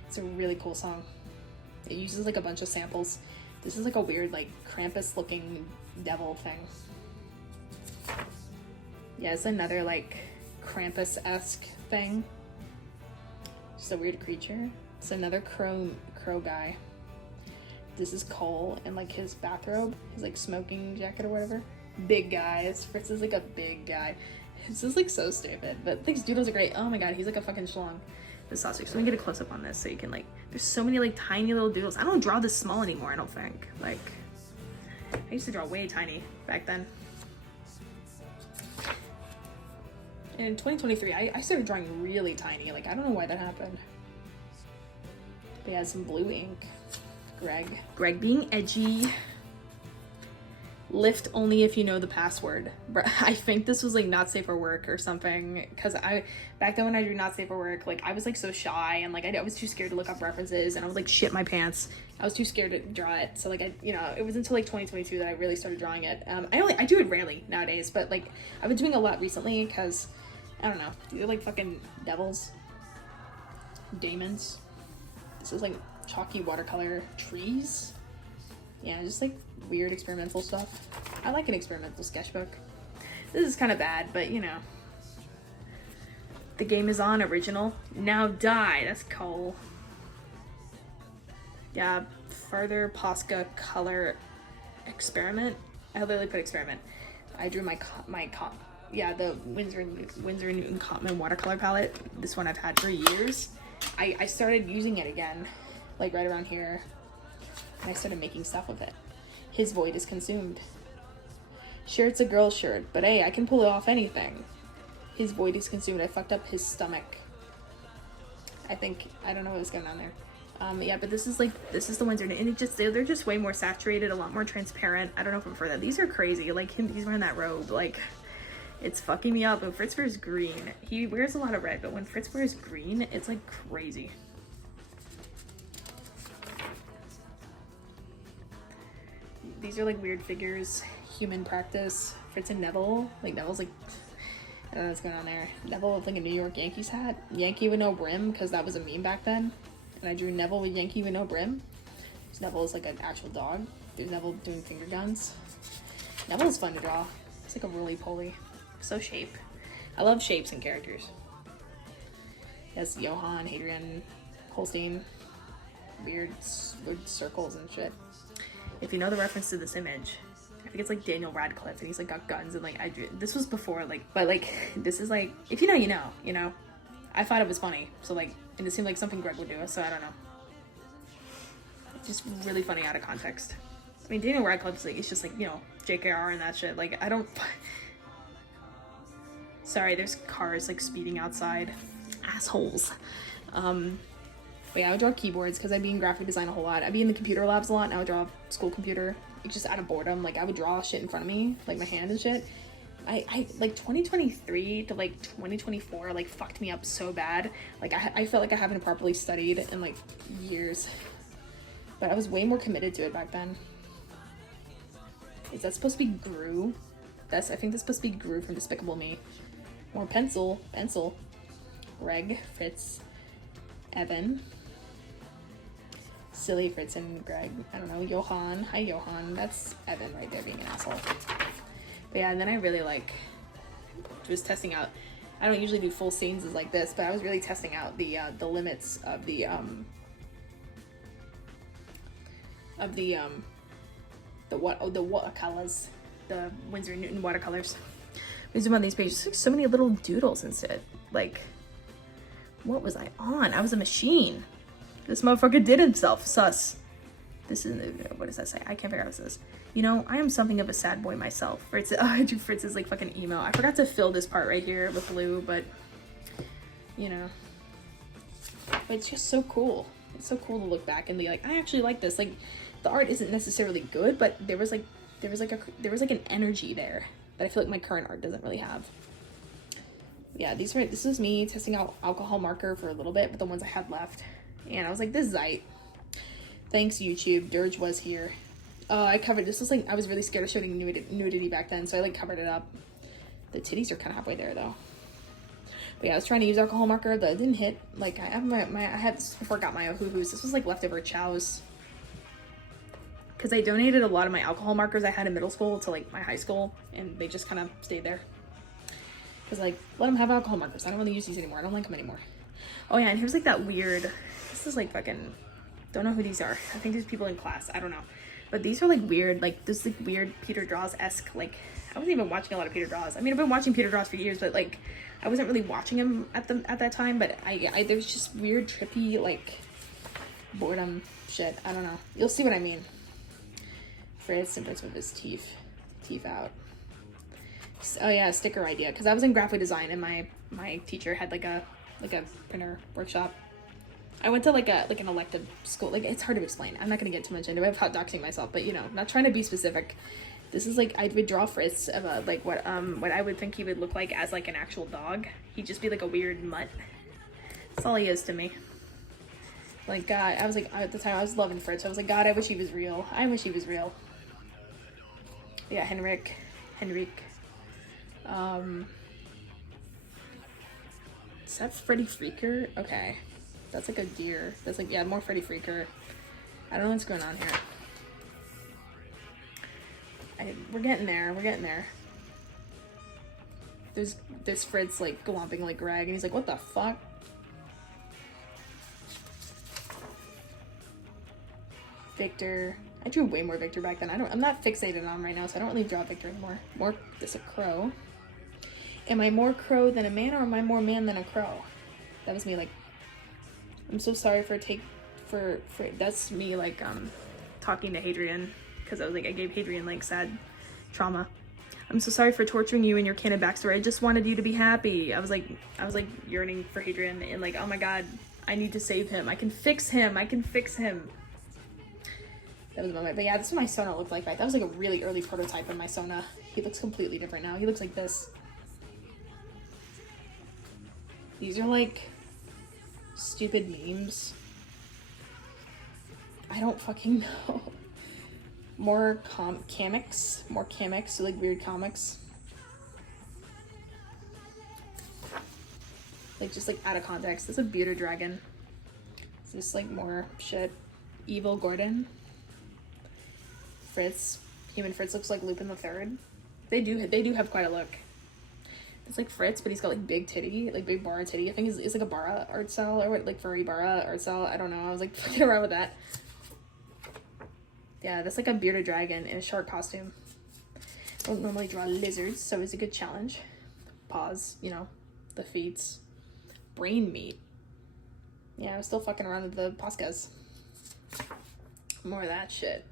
It's a really cool song. It uses like a bunch of samples. This is like a weird like Krampus looking devil thing. Yeah, it's another like Krampus-esque thing. Just a weird creature. It's another crow guy. This is Cole in like his bathrobe, his like smoking jacket or whatever. Big guys. Fritz is like a big guy. This is like so stupid, but these doodles are great. Oh my god, he's like a fucking schlong. The sausage. So let me get a close up on this so you can like, there's so many like tiny little doodles. I don't draw this small anymore, I don't think. Like, I used to draw way tiny back then. And in 2023, I started drawing really tiny. Like, I don't know why that happened. But yeah, some blue ink. Greg being edgy. lift only if you know the password. I think this was like not safe for work or something, because back then when I drew not safe for work, like I was like so shy, and like I was too scared to look up references, and I was like shit my pants. I was too scared to draw it. So like it was until like 2022 that I really started drawing it. I do it rarely nowadays, but like I've been doing a lot recently because I don't know, these are like fucking devils, daemons. This is like chalky watercolor trees. Yeah, just like weird experimental stuff. I like an experimental sketchbook. This is kind of bad, but you know. The game is on, original. Now die, that's cool. Yeah, further Posca color experiment. I literally put experiment. I drew the Winsor Newton Cotman watercolor palette. This one I've had for years. I started using it again, like right around here. And I started making stuff with it. His void is consumed. Sure, it's a girl's shirt, but hey, I can pull it off anything. His void is consumed. I fucked up his stomach. I don't know what was going on there. Yeah, but this is the Windsor, and they're just way more saturated, a lot more transparent. I don't know if I prefer that. These are crazy. Like he's wearing that robe, like it's fucking me up. When Fritz wears green, he wears a lot of red, but when Fritz wears green, it's like crazy. These are like weird figures. Human practice. Fritz and Neville. Like Neville's like, I don't know what's going on there. Neville with like a New York Yankees hat. Yankee with no brim, because that was a meme back then. And I drew Neville with Yankee with no brim. So Neville is like an actual dog. There's Neville doing finger guns. Neville is fun to draw. It's like a roly-poly. So shape. I love shapes and characters. Yes, Johann, Hadrian, Holstein. Weird circles and shit. If you know the reference to this image, I think it's like Daniel Radcliffe, and he's like got guns, and like I drew. This was before, like, but like this is like, if you know, you know, you know. I thought it was funny, so like, and it seemed like something Greg would do, so I don't know. It's just really funny out of context. I mean, Daniel Radcliffe's like, it's just like, you know, JKR and that shit. Like, I don't. Sorry, there's cars like speeding outside. Assholes. But yeah, I would draw keyboards because I'd be in graphic design a whole lot. I'd be in the computer labs a lot, and I would draw a school computer. It's just out of boredom. Like, I would draw shit in front of me, like my hand and shit. I like 2023 to like 2024 like fucked me up so bad. Like I felt like I haven't properly studied in like years. But I was way more committed to it back then. Is that supposed to be Gru? I think that's supposed to be Gru from Despicable Me. More pencil. Greg, Fritz, Evan. Silly Fritz and Greg. I don't know. Johann. Hi, Johann. That's Evan right there being an asshole. But yeah, and then I really like was testing out. I don't usually do full scenes like this, but I was really testing out the limits of the watercolors, the Winsor & Newton watercolors. We zoom on these pages, like so many little doodles instead. Like, what was I on? I was a machine. This motherfucker did himself. Sus. This is, what does that say? I can't figure out what it says. You know, I am something of a sad boy myself. Fritz, I drew Fritz's like fucking email. I forgot to fill this part right here with blue, but you know. But it's just so cool. It's so cool to look back and be like, I actually like this. Like, the art isn't necessarily good, but there was like an energy there that I feel like my current art doesn't really have. Yeah, this was me testing out alcohol marker for a little bit, but the ones I had left. And I was like, this is right. Thanks, YouTube. Dirge was here. I covered this. Was like, I was really scared of showing nudity back then, so I like covered it up. The titties are kind of halfway there though. But yeah, I was trying to use alcohol marker, but it didn't hit. Like, I had this before I got my Ohuhus. This was like leftover chows. Because I donated a lot of my alcohol markers I had in middle school to like my high school, and they just kind of stayed there. Because like, let them have alcohol markers. I don't really use these anymore. I don't like them anymore. Oh yeah, and here's like that weird, this is like fucking, don't know who these are. I think there's people in class. I don't know. But these are like weird, like this like weird Peter Draws-esque, like, I wasn't even watching a lot of Peter Draws. I mean, I've been watching Peter Draws for years, but like, I wasn't really watching him at that time, but there was just weird, trippy, like, boredom shit. I don't know. You'll see what I mean. Fritz and Fritz with his teeth out. Oh yeah, sticker idea, because I was in graphic design and my teacher had like a printer workshop. I went to like an elective school. Like, it's hard to explain. I'm not gonna get too much into it without doxing myself, but you know, not trying to be specific. This is like, I would draw Fritz about like what I would think he would look like as like an actual dog. He'd just be like a weird mutt. That's all he is to me. Like, God, I was like, at the time I was loving Fritz. I was like, God, I wish he was real. I wish he was real. Yeah, Henrik. Is that Freddy Freaker? Okay. That's like a deer. That's like, yeah, more Freddy Freaker. I don't know what's going on here. We're getting there. We're getting there. There's Fritz like glomping like Greg, and he's like, what the fuck? Victor. I drew way more Victor back then. I'm not fixated on him right now, so I don't really draw Victor anymore. More, this a crow. Am I more crow than a man, or am I more man than a crow? That was me like, I'm so sorry for that's me like talking to Hadrian, because I was like, I gave Hadrian like sad trauma. I'm so sorry for torturing you and your canon backstory. I just wanted you to be happy. I was like yearning for Hadrian and like, oh my God, I need to save him. I can fix him. I can fix him. That was the moment. But yeah, this is what my Sona looked like. That was like a really early prototype of my Sona. He looks completely different now. He looks like this. These are like stupid memes. I don't fucking know. More comics, so like weird comics. Like just like out of context. This is a bearded dragon. Is this like more shit? Evil Gordon. Fritz. Human Fritz looks like Lupin the Third. They do have quite a look. It's like Fritz, but he's got like big titty, like big Bara titty. I think it's like a Bara art style, or what, like furry Bara art style. I don't know. I was like fucking around with that. Yeah, that's like a bearded dragon in a shark costume. I don't normally draw lizards, so it's a good challenge. Paws, you know, the feet. Brain meat. Yeah, I was still fucking around with the Poscas. More of that shit.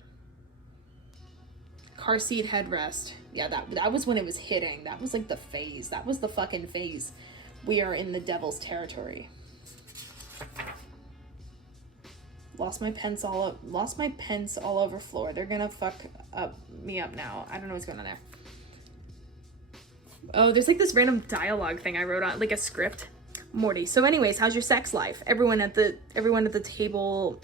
Car seat headrest. Yeah, that was when it was hitting. That was like the phase. That was the fucking phase. We are in the devil's territory. Lost my pens all over floor. They're gonna fuck me up now. I don't know what's going on there. Oh, there's like this random dialogue thing I wrote on, like a script. Morty. So anyways, how's your sex life? Everyone at the table,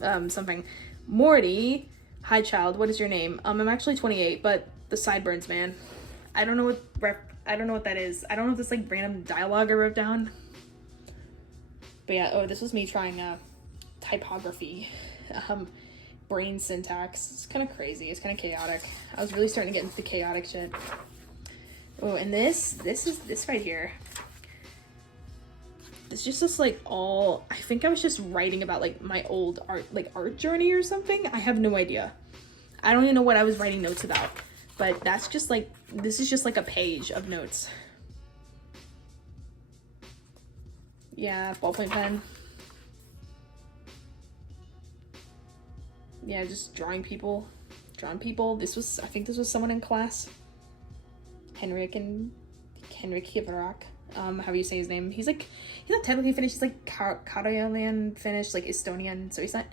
something. Morty, hi child, what is your name? I'm actually 28, but the sideburns, man. I don't know what that is. I don't know if this like random dialogue I wrote down. But yeah, oh, this was me trying typography, brain syntax. It's kind of crazy. It's kind of chaotic. I was really starting to get into the chaotic shit. Oh, and this right here. It's just like all, I think I was just writing about like my old art journey or something. I have no idea. I don't even know what I was writing notes about, but that's just like, this is just like a page of notes. Yeah, ballpoint pen. Yeah, just drawing people. I think this was someone in class. Henrik Hivarak. How do you say his name? He's not technically Finnish, he's like Karelian Finnish, like Estonian, so he's not,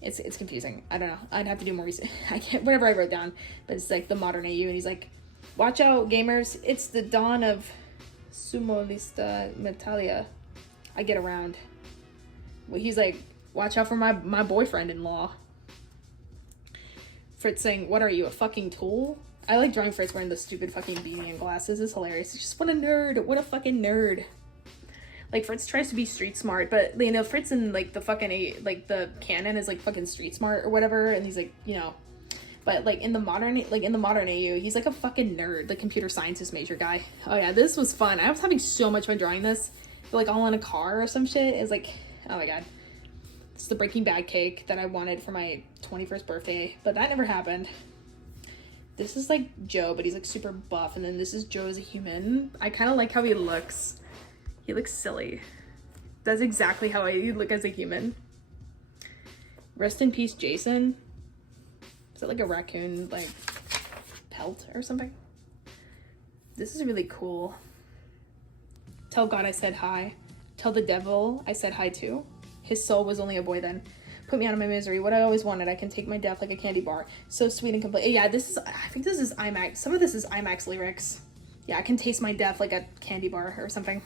it's confusing. I don't know. I'd have to do more research. I can't, whatever I wrote down, but it's like the modern AU, and he's like, watch out, gamers, it's the dawn of Sumolista Metalia. I get around. Well, he's like, watch out for my boyfriend-in-law. Fritz saying, what are you, a fucking tool? I like drawing Fritz wearing the stupid fucking beanie and glasses. It's hilarious. It's just, what a nerd. What a fucking nerd. Like, Fritz tries to be street smart, but, you know, Fritz in, like, the fucking, like, the canon is, like, fucking street smart or whatever, and he's, like, you know, but, like, in the modern AU, he's, like, a fucking nerd, the computer scientist major guy. Oh, yeah, this was fun. I was having so much fun drawing this. Like, all in a car or some shit. It's, like, oh, my God. It's the Breaking Bad cake that I wanted for my 21st birthday, but that never happened. This is like Joe, but he's like super buff, and then this is Joe as a human. I kind of like how he looks. He looks silly. That's exactly how I look as a human. Rest in peace, Jason. Is that like a raccoon, like, pelt or something? This is really cool. Tell God I said hi. Tell the devil I said hi too. His soul was only a boy then. Put me out of my misery. What I always wanted. I can take my death like a candy bar. So sweet and complete. Yeah, this is, I think this is IMAX. Some of this is IMAX lyrics. Yeah, I can taste my death like a candy bar or something.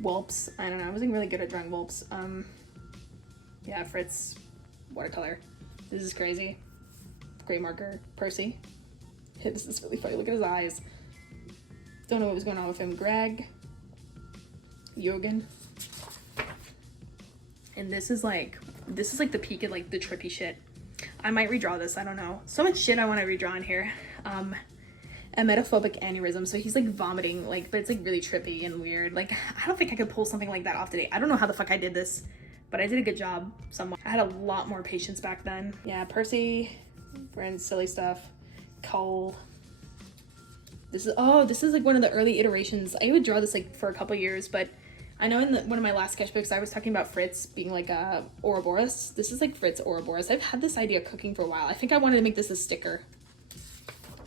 Whoops. I don't know. I wasn't really good at drawing whoops. Yeah, Fritz. Watercolor. This is crazy. Gray marker. Percy. This is really funny. Look at his eyes. Don't know what was going on with him. Greg. Yogan. And this is like the peak of like the trippy shit. I might redraw this, I don't know. So much shit I want to redraw in here. Emetophobic aneurysm. So he's like vomiting, like, but it's like really trippy and weird. Like, I don't think I could pull something like that off today. I don't know how the fuck I did this, but I did a good job somewhat. I had a lot more patience back then. Yeah, Percy, brand silly stuff. Cole. This is like one of the early iterations. I would draw this like for a couple years, but I know in one of my last sketchbooks I was talking about Fritz being like a Ouroboros. This is like Fritz Ouroboros. I've had this idea cooking for a while. I think I wanted to make this a sticker.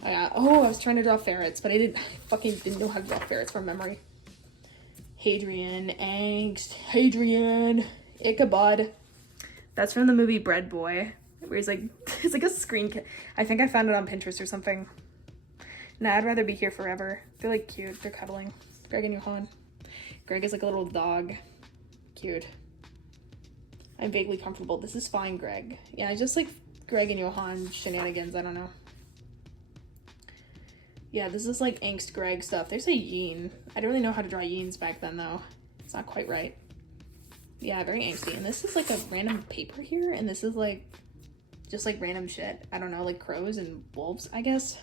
I was trying to draw ferrets, but I fucking didn't know how to draw ferrets from memory. Hadrian, angst, Hadrian, Ichabod. That's from the movie Bread Boy, where he's like, it's like a screen. I think I found it on Pinterest or something. Nah, I'd rather be here forever. They're like cute. They're cuddling. Greg and Johan. Greg is like a little dog. Cute. I'm vaguely comfortable. This is fine, Greg. Yeah, just like Greg and Johan shenanigans. I don't know. Yeah, this is like angst Greg stuff. There's a yin. I don't really know how to draw yins back then though. It's not quite right. Yeah, very angsty. And this is like a random paper here. And this is like just like random shit. I don't know, like crows and wolves, I guess.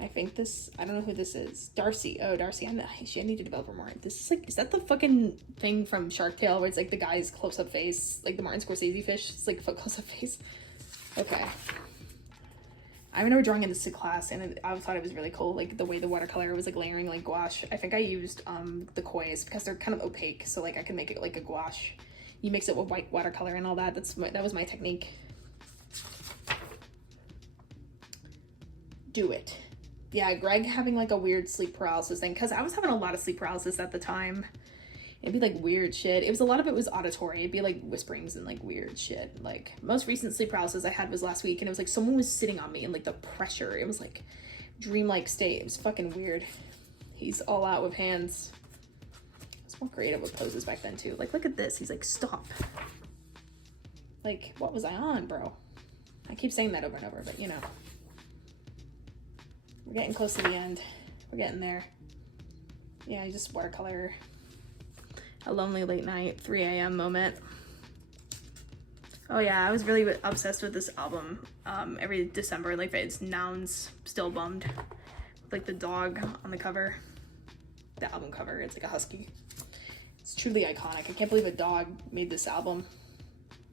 I think this, I don't know who this is. Darcy. Oh, Darcy. I need to develop her more. This is like, is that the fucking thing from Shark Tale where it's like the guy's close-up face? Like the Martin Scorsese fish? It's like close-up face. Okay. I remember drawing in this class and I thought it was really cool. Like the way the watercolor was like layering like gouache. I think I used the kois because they're kind of opaque. So like I can make it like a gouache. You mix it with white watercolor and all that. That was my technique. Do it. Yeah, Greg having like a weird sleep paralysis thing, because I was having a lot of sleep paralysis at the time. It'd be like weird shit. A lot of it was auditory. It'd be like whisperings and like weird shit. Like most recent sleep paralysis I had was last week, and it was like someone was sitting on me and like the pressure. It was like dreamlike state. It was fucking weird. He's all out with hands. I was more creative with poses back then too. Like look at this. He's like, stop. Like what was I on, bro? I keep saying that over and over, but you know. We're getting close to the end. We're getting there. Yeah, just watercolor. A lonely late night, 3 a.m. moment. Oh yeah, I was really obsessed with this album. Every December, like it's Nouns Still Bummed. Like the dog on the cover. The album cover, it's like a husky. It's truly iconic. I can't believe a dog made this album.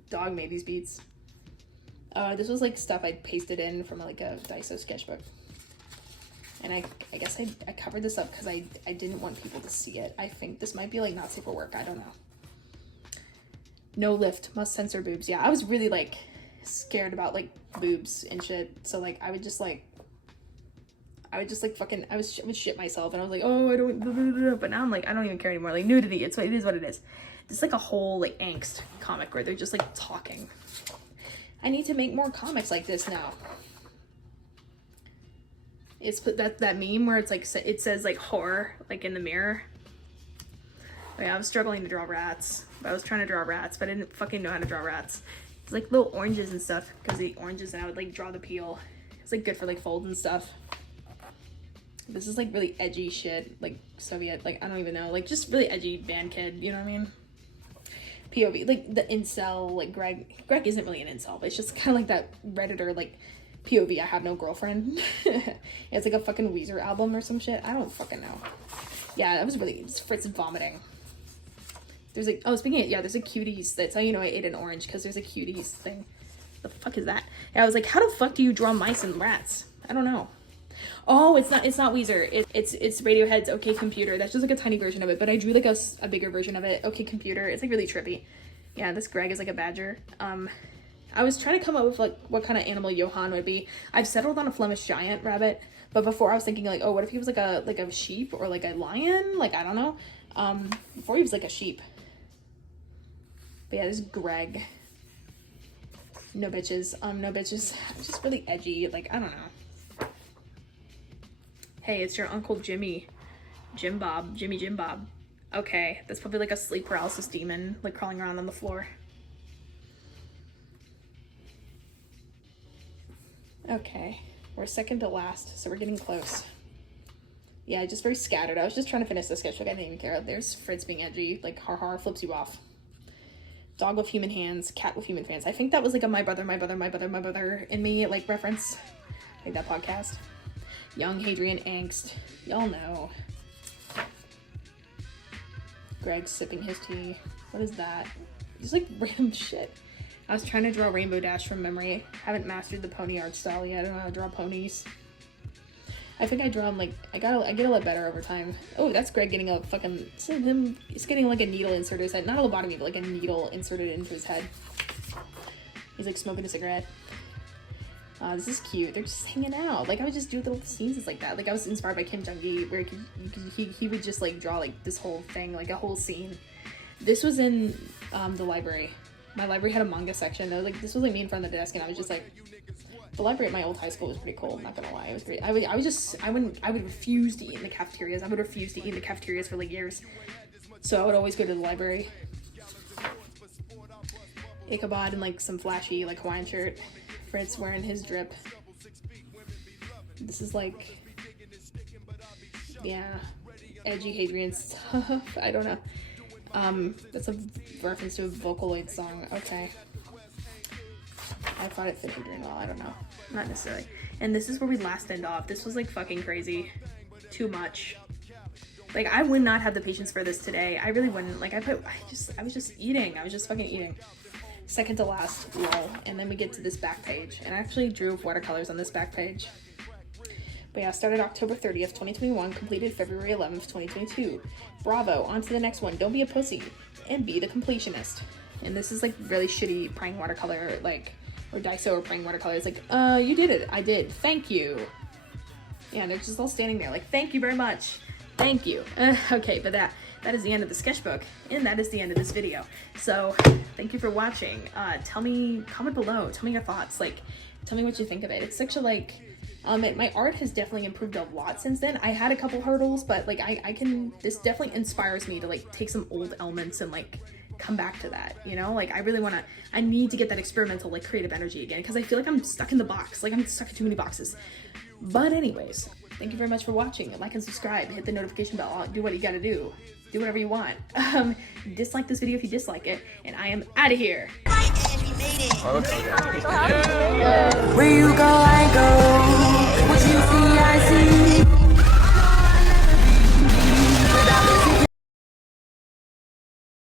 Dog made these beats. This was like stuff I pasted in from like a Daiso sketchbook. And I guess I covered this up because I didn't want people to see it. I think this might be like not safe for work. I don't know. No lift, must censor boobs. Yeah, I was really like scared about like boobs and shit. So like I would just fucking, I would shit myself and I was like, oh, I don't, but now I'm like, I don't even care anymore. Like nudity, it is what it is. It's like a whole like angst comic where they're just like talking. I need to make more comics like this now. It's that meme where it's like it says like horror like in the mirror. Oh, yeah, I was struggling to draw rats. I was trying to draw rats, but I didn't fucking know how to draw rats. It's like little oranges and stuff because the oranges, and I would like draw the peel. It's like good for like folds and stuff. This is like really edgy shit, like Soviet, like I don't even know, like just really edgy band kid. You know what I mean? POV, like the incel, like Greg isn't really an incel, but it's just kind of like that Redditor, like. POV, I have no girlfriend. It's like a fucking Weezer album or some shit. I don't fucking know. Yeah, that was really, Fritz vomiting. There's like, oh, speaking of, yeah, there's a cuties. That's how you know I ate an orange, because there's a cuties thing. The fuck is that? Yeah, I was like, how the fuck do you draw mice and rats? I don't know. Oh, it's not Weezer. It's Radiohead's OK Computer. That's just like a tiny version of it, but I drew like a bigger version of it. OK Computer. It's like really trippy. Yeah, this Greg is like a badger. I was trying to come up with like what kind of animal Johan would be. I've settled on a Flemish giant rabbit, but before I was thinking like, oh, what if he was like a sheep or like a lion? Like I don't know. Before he was like a sheep. But yeah, this is Greg. No bitches. No bitches. Just really edgy. Like, I don't know. Hey, it's your Uncle Jimmy. Jim Bob. Jim Bob. Okay, that's probably like a sleep paralysis demon, like crawling around on the floor. Okay, we're second to last, so we're getting close. Yeah, just very scattered. I was just trying to finish the sketchbook. I didn't even care. There's Fritz being edgy, like har flips you off. Dog with human hands, cat with human fans. I think that was like a my brother and me like reference. Like that podcast. Young Hadrian Angst. Y'all know. Greg sipping his tea. What is that? Just like random shit. I was trying to draw Rainbow Dash from memory. Haven't mastered the pony art style yet. I don't know how to draw ponies. I think I draw them like I get a lot better over time. Oh, that's Greg getting a fucking he's getting like a needle inserted in his head. Not a lobotomy, but like a needle inserted into his head. He's like smoking a cigarette. This is cute. They're just hanging out. Like I would just do little scenes like that. Like I was inspired by Kim Jung-gi, where he would just like draw like this whole thing, like a whole scene. This was in the library. My library had a manga section. Like this was like me in front of the desk, and I was just like, the library at my old high school was pretty cool. I'm not gonna lie, it was great. I would refuse to eat in the cafeterias. I would refuse to eat in the cafeterias for like years. So I would always go to the library. Ichabod in like some flashy like Hawaiian shirt. Fritz wearing his drip. This is like, yeah, edgy Hadrian stuff. I don't know. That's a reference to a Vocaloid song. Okay. I thought it fit Hadrian well. I don't know. Not necessarily. And this is where we last end off. This was like fucking crazy. Too much. Like I would not have the patience for this today. I really wouldn't. Like I was just eating. I was just fucking eating. Second to last, lol. And then we get to this back page. And I actually drew watercolors on this back page. But yeah, started October 30th, 2021, completed February 11th, 2022. Bravo, on to the next one. Don't be a pussy, and be the completionist. And this is like really shitty praying watercolor, like, or Daiso or praying watercolor. It's like, you did it. I did. Thank you. Yeah, and they're just all standing there like, thank you very much. Thank you. Okay, but that is the end of the sketchbook, and that is the end of this video. So, thank you for watching. Comment below. Tell me your thoughts. Like, tell me what you think of it. It's such a like, my art has definitely improved a lot since then. I had a couple hurdles, but like this definitely inspires me to like take some old elements and like come back to that, you know? Like I need to get that experimental like creative energy again, because I feel like I'm stuck in the box. Like I'm stuck in too many boxes. But anyways, thank you very much for watching. Like and subscribe, hit the notification bell, do what you gotta do. Do whatever you want. Dislike this video if you dislike it, and I am out of here. Where you go, I go. What you see, I see.